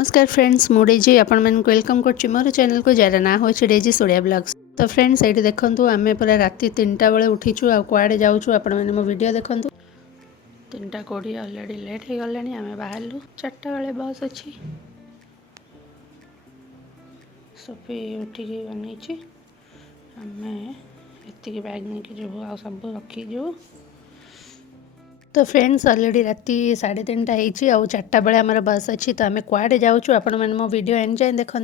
नमस्कार फ्रेंड्स मु डेजी आपण वेलकम कर मोर चैनल को जार ना हो डेजी सोडिया ब्लॉग्स। तो फ्रेंड्स ये देखो आम पूरा राति 3टा बेले उठीचु आ कुआडे जाऊँ आपण मैंने मो वीडियो देखो 3टा 20 अलरेडी लेट हो गला आम बाहर 4टा बेले बस अच्छी सोफी उठिकी बनी आम एति बैग नहीं जीवु आ सब रखी जीवु। तो फ्रेंड्स अलरेडी राति 3:30 होती आउ 4टा बेले आमर बस अच्छी तो आम कुआडे जाऊँ आपण मैंने मो वीडियो एंड जाए देखु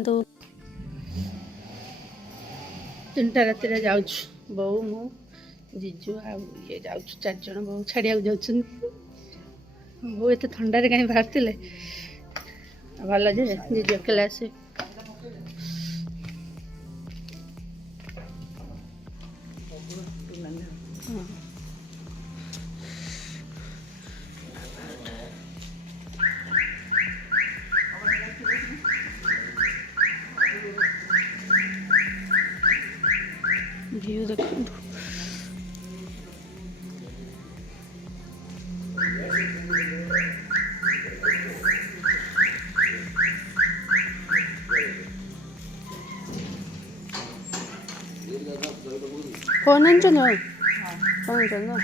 3टा राति जाऊँ बो मु जीजू आ ये जाऊँ 4 जन बो छाड़िया जाऊँ बो एत ठंडारे कहीं बाहर भल जे जीजू अकेला आसे व्यू देखो फोन ना फोन ना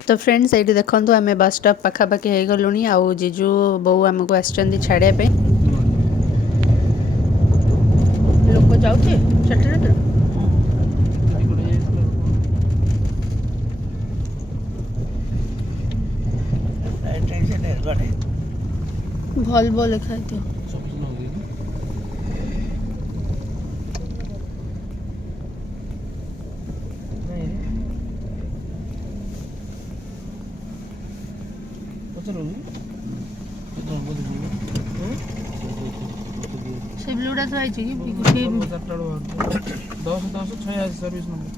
तो फ्रेंड्स ये देखो आम बस स्टॉप पखापाखि हो गलु आउ जीजू बो आमको आसछन्ती छाड़िया पे लोक जाऊे भल्वो लिखा है से ब्लूटा तो आई कि 10 सर्विस नंबर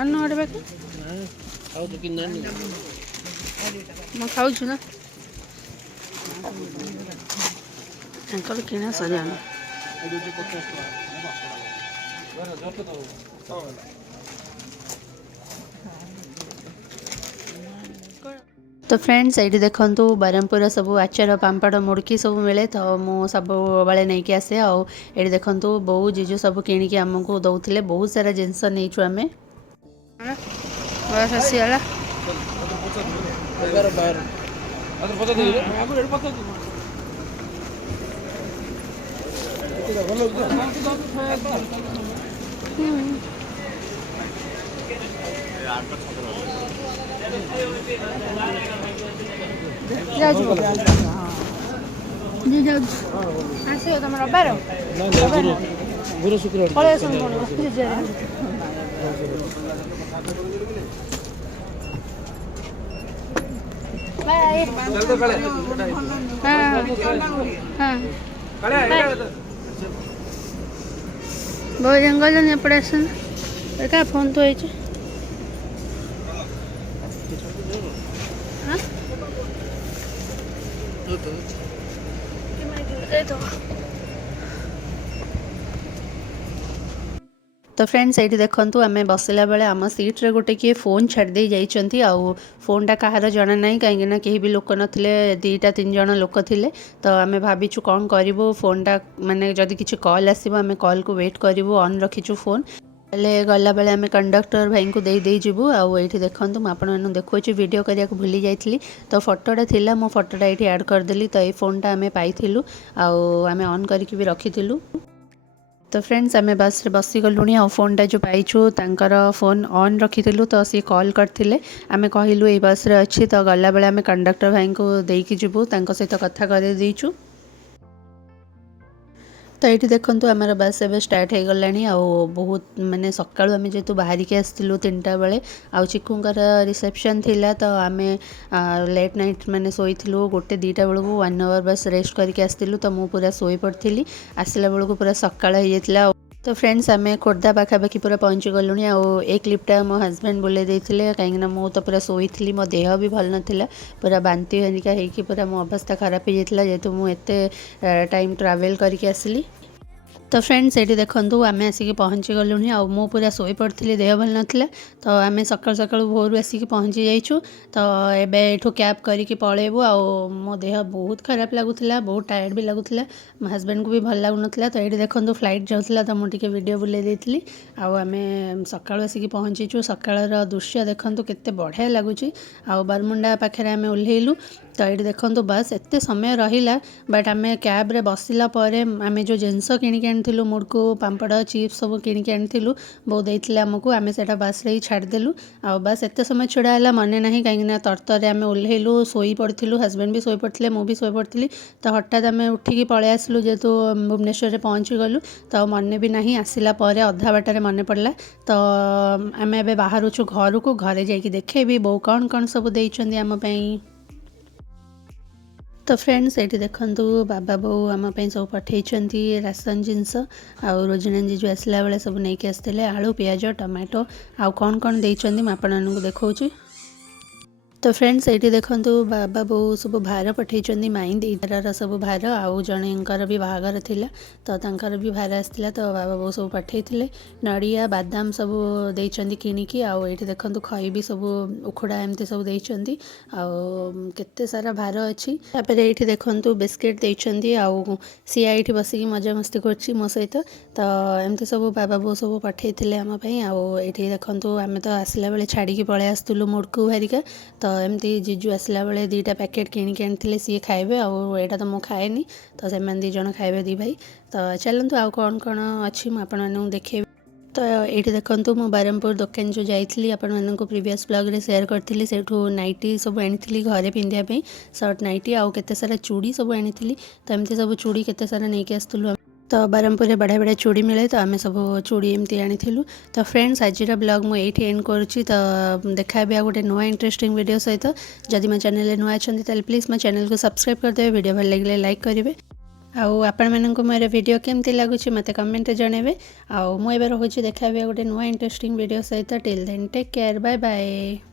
अन्न अरे बाकी मैं खाऊ ना अंकल किना सजाना तो फ्रेंड्स ये देखो ब्रह्मपुर सब आचार पापड़ मुड़की सब मिले तो मु सब बेले नहीं कि आसे आउ ये देखो बो जीजू सब किणिकी आमको दौले बहुत सारा जिनस नहीं आम बस आसीगला आस तुम रबार गुरु शुक्र बहुत जंगल एपटे आस क्या फोन तो है तो फ्रेंड्स ये देखो आम बसला बेले आम सीट्रे गोटे किए फोन छाड़ी जाइए आउ फोनटा कहार जना ना कहीं कहीं भी लोक नथिले 2-3 जन लोक थिले तो आम भाविचु कौन करूँ फोनटा माने जदि किसी कॉल आसो आम कॉल को वेट करूँ ऑन रखीचु फोन हेल्ले गला बेले आम कंडक्टर भाई को दे जीवु आउ ये देखो मुझे देखो वीडियो करने को भूली जाइली तो फोटोटा थिला मो फोटोटा ये ऐड करदेली तो ये फोनटा आम पाइलु आम ऑन करके भी रखीलु। तो फ्रेंड्स आम बस रे बसी गलुँ आ फोनटा जो पाइचु तांकर फोन ऑन रखीलु तो सी कॉल करते आम कहलु ये बस रे अच्छी तो गला बेले आम कंडक्टर भाई को देकी जीवु सहित कथा कर देचु। तो ये देखो आमर बस एवं स्टार्ट हो गला बहुत मानने सका जेहतु बाहर के आसलु 3टा बेले आ चिकुंकर रिसेप्शन थिला तो आम लेट नाइट माने शोलु 1-2टा बेलू 1 आवर बस रेस्ट करके आसलु तो मु पूरा शोई पड़ी आसला बेलू पूरा सका तो फ्रेंड्स आम खोर्धा पाखापाखि पूरा पहुँची गलुणी ए क्लिपटा मो हजबैंड बुले देते कहीं मु तो पूरा शोई मो देह भी भल नाला पूरा बांती हरिका होगी पूरा मो अवस्था खराब हो जाता जेहेतु मुझे टाइम ट्रावेल करके आसली। तो फ्रेंड्स ये देखो आम आसिक पहुँची गलुणी आ मु पूरा शोई पड़ी देह भल नाला तो आम सका सका भोर आसिक पहुँची जाइछु। तो एठू कैब करके पलैबू आ मो देह बहुत खराब लगुला बहुत टायर्ड भी लगुला मो हजबैंड को भी भल लगुन। तो ये देखो फ्लाइट जाऊला तो मुझे वीडियो बुले देती आम सका आसिक पहुँचीचु सकाळ दृश्य देखो केते बढ़िया लगुच आ बरमुंडा पाखे आम ओह्लैलु। तो ये देखो बस एत समय रहा बट आम कैब्रे बसला आम जो जिनस किणिक आनी मुड़को पापड़ चिप्स सब किणिक आनी बो देते आमको आम से बस रे ही छाड़देलु आ बस एत समय छुड़ा है मन ना कहीं तरतर आम ओह्लैलु शोई पड़ू हजबैंड भी शोई पड़ते मुझे शोई पड़ी। तो हठात आम उठिकी पलि आसलु जेहेतु भुवनेश्वर पहुँची गलु तो मन भी ना आसला अधा बाटर मन पड़ा। तो आम ए बाहरुचु घर को घरे जाकि देखेबी बो कौन कौन सब देइछन्ती आम पई। तो फ्रेंड्स ये देखूँ बाबा बो आम सब पठे राशन जिनस आ रोजिना जीजु आसला बेले सब नहीं आसते आलू पियाज टमाटो आउ कौन कौन देइछन्ती मैं आपको देखौछि। तो फ्रेंड्स ये देखूँ बाबा बो सब भार पठे माई दीदार सब भार आउ जणेकर भी बाहागर थिला तो तांकर भी भार आसला तो बाबा बो सब पठे नड़िया बादाम सब देइछन्ती किणिकी आउ ये देखूँ खई भी सब उखुड़ा एमती सब देइछन्ती आउ केते सारा भार अच्छी। तापर ये देखूँ बिस्किट देइछन्ती आउ सिया ये बसिकी मजा मस्ती करछि मो सहित तो एमती सब बाबा बो सब पठे आम आउ ये देखूँ आम तो आसला बेले छाड़ी पलि आसुलु मुड़को हारिका तो एमती जीजु आसला बेले दीटा पैकेट किणिक आनी सी खाइबे आटा तो मुझे खाएनी तो से दीज खाइबे दी भाई। तो चलतु आउ कौन कौन अच्छी मुझे देखेबी। तो ये देखूँ मु बारमपुर दुकान जो जाइली आपण प्रीवियस ब्लॉग रे शेयर करथिली सेठू नाइटी सब आनी घरे पिंधिया सर्ट नाइटी आउ केते सारा चूड़ी सब आनी तो एमती सब चूड़ी केते सारा नहीं आसलु तो बारमपुर बढ़िया बढ़िया चूड़ी मिले तो आम सब चूड़ी एमती आनी। तो फ्रेंड्स आज ब्लॉग मुझे ये एंड करुच्ची तो देखा भी गोटे नुआ इंटरेस्टिंग वीडियो सहित जदि मो चैनल नुआ अच्छा प्लीज मो चैनल को सब्सक्राइब करदे वीडियो भल लगे लाइक करेंगे आउ आपण को मोर वीडियो केमती लगुच मत कमेंट जनइबे आउ मुझे रोचे देखा गोटे नुआ इंटरेस्टिंग वीडियो सहित till then take care bye bye.